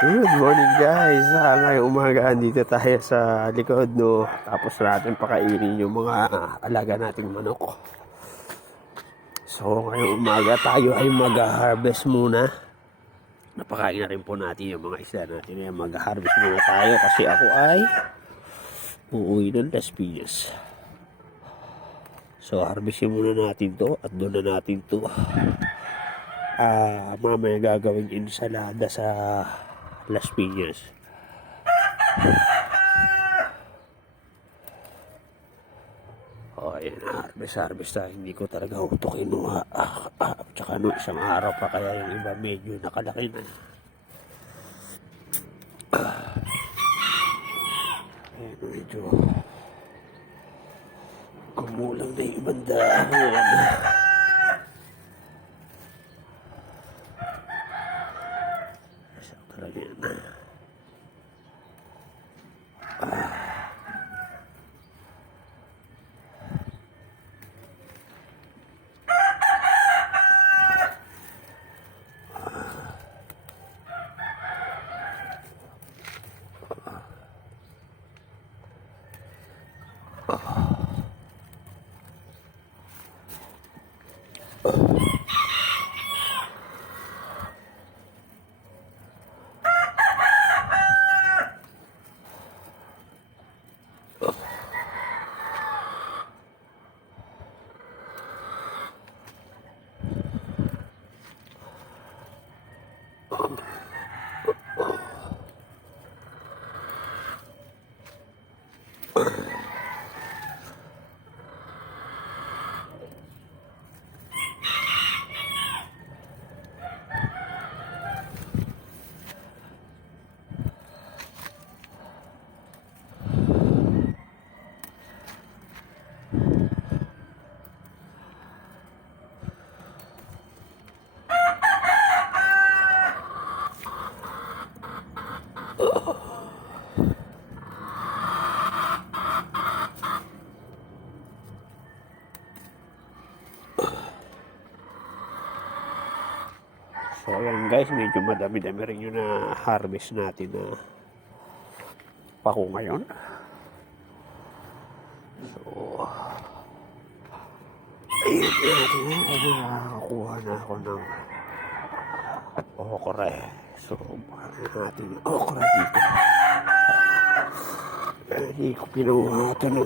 Good morning guys. Ah, ngayong umaga dito tayo sa likod no. Tapos natin pakainin yung mga alaga nating manok. So ngayong umaga tayo ay mag-harvest muna. Napakain na rin po natin yung mga isda natin. Ay mag-harvest muna tayo kasi ako ay uuwi ng Las Piñas. So harvestin muna natin to at doon na natin to ah mamaya gagawin ensalada sa Las Piñas. Oh, ayan, harvest, harvest tayo. Hindi ko talaga utukin no. Ah, ah, ah, tsaka no, isang araw pa kaya yung iba medyo nakalaki na. Ah. Ayan, medyo kumulang na yung ibang dahon. Oh. So ayan guys, medyo madami-dami rin yung na harvest natin na pako ngayon. So, ayun natin na, ay nakakakuha na ako ng okra eh. So, bakit natin yung okra dito. Hindi ko pinuha ito no.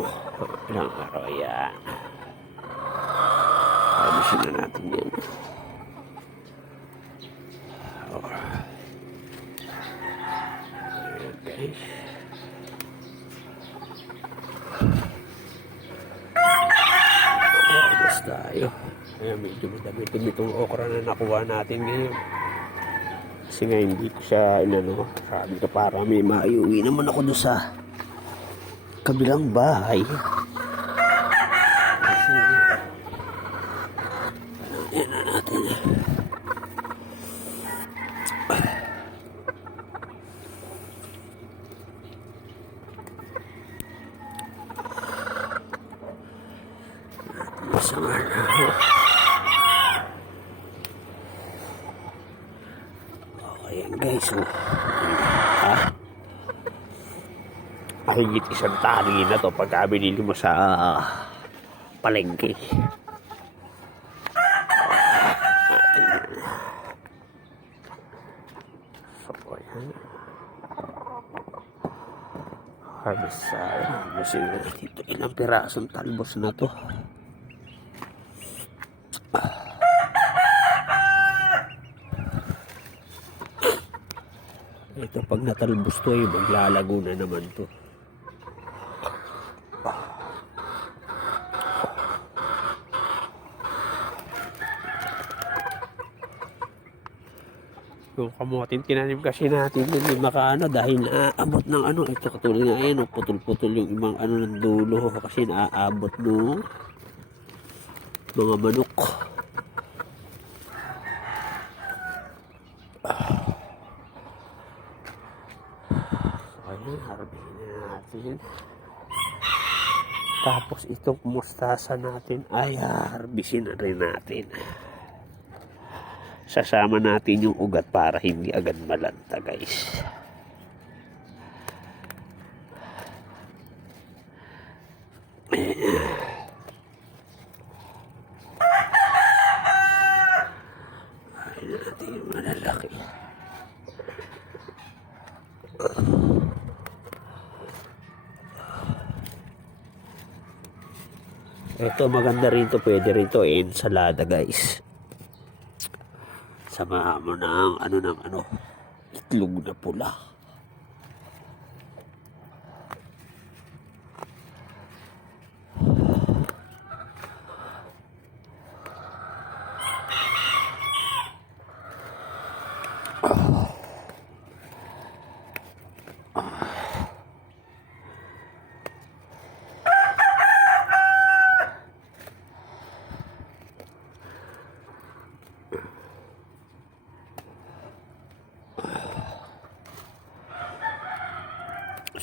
Ilang araw yan. Harvestin na natin yan. Tayo. Ayan, medyo madami-dami itong okra na nakuha natin ngayon. Kasi nga hindi ko siya, inano, sabi ko para may maiuwi naman ako doon sa kabilang bahay. Kasi, ayan na natin. Masama na. Okay yan guys. Oh. Ha? Mahigit isang tali na to pagka binili mo sa ah, palengke. So, ayan. Harvest sa na dito. Ilang pirasong talbos na to. Ito pag natalbos to eh, maglalago na naman to. Yung kamotin tinanim kasi natin hindi makaano dahil naaabot ng ano. Ito katulad nga yan, oh, putol-putol yung ibang ano ng dulo kasi naaabot no mga manok. Ayan, harbihin na natin. Tapos itong mustasa natin ay harbisin na rin natin. sasama natin yung ugat para hindi agad malanta guys. Ay natin yung malalaki. Ito maganda rin to, pwede rin to ensalada guys. Samahan mo ng ano ng ano, itlog na pula.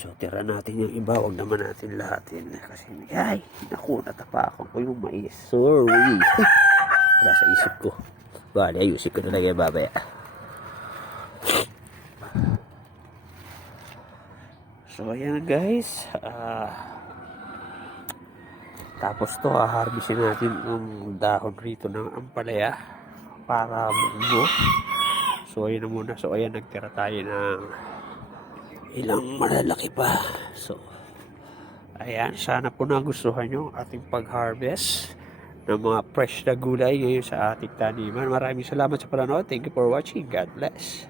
So, tira natin yung iba. Huwag naman natin lahatin. Kasi, ay, naku, natapakan ko yung mais. Sorry. Wala sa isip ko. Bali, ayusin ko na lang yung babaya. So, ayan guys. Ah, tapos to, haharbisin natin yung dahon rito ng ampalaya para munggo. So, ayan na muna. So, ayan, nagtira tayo ng ilang malalaki pa. So, ayan, sana po nagustuhan nyo ating pag-harvest ng mga fresh na gulay ngayon sa ating taniman. Maraming salamat sa panonood. Thank you for watching. God bless.